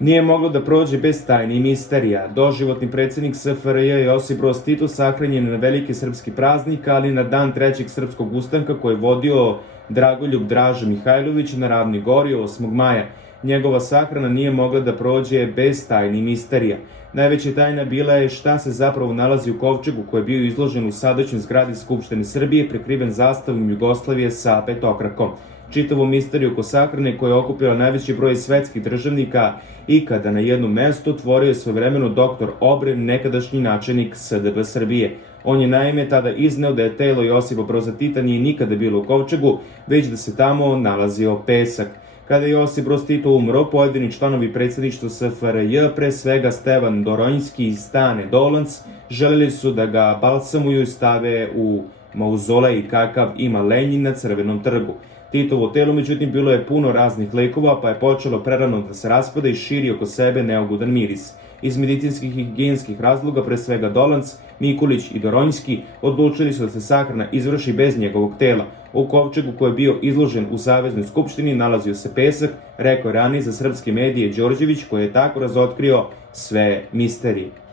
Nije moglo da prođe bez tajni i misterija. Doživotni predsjednik SFRJ Josip Broz Tito sahranjen je na veliki srpski praznik, ali na dan trećeg srpskog ustanka koji je vodio Dragoljub Draža Mihajlović na Ravnoj Gori 8. maja. Njegova sahrana nije mogla da prođe bez tajni i misterija. Najveća tajna bila je šta se zapravo nalazi u kovčegu koji je bio izložen u sadašnjoj zgradi Skupštine Srbije, prekriven zastavom Jugoslavije sa petokrakom. Čitavu misteriju oko sahrane koja je okupila najveći broj svetskih državnika ikada na jednom mestu otvorio je svojevremeno dr. Obren, nekadašnji načelnik SDB Srbije. On je naime tada izneo da je telo Josipa Broza Tita nije nikada bilo u kovčegu, već da se tamo nalazio pesak. Kada je Josip Broz Tito umro, pojedini članovi predsjedništva SFRJ, pre svega Stevan Doronjski i Stane Dolanc, želeli su da ga balsamuju i stave u mauzolej kakav ima Lenjin na Crvenom trgu. Titovo telo, međutim, bilo je puno raznih lekova, pa je počelo prerano da se raspada i širi oko sebe neugodan miris. Iz medicinskih i higijenskih razloga, pre svega Dolanc, Mikulić i Doronjski, odlučili su da se sahrana izvrši bez njegovog tela. U kovčegu koji je bio izložen u Saveznoj skupštini nalazio se pesak, rekao je ranije za srpske medije Đorđević, koji je tako razotkrio sve misterije.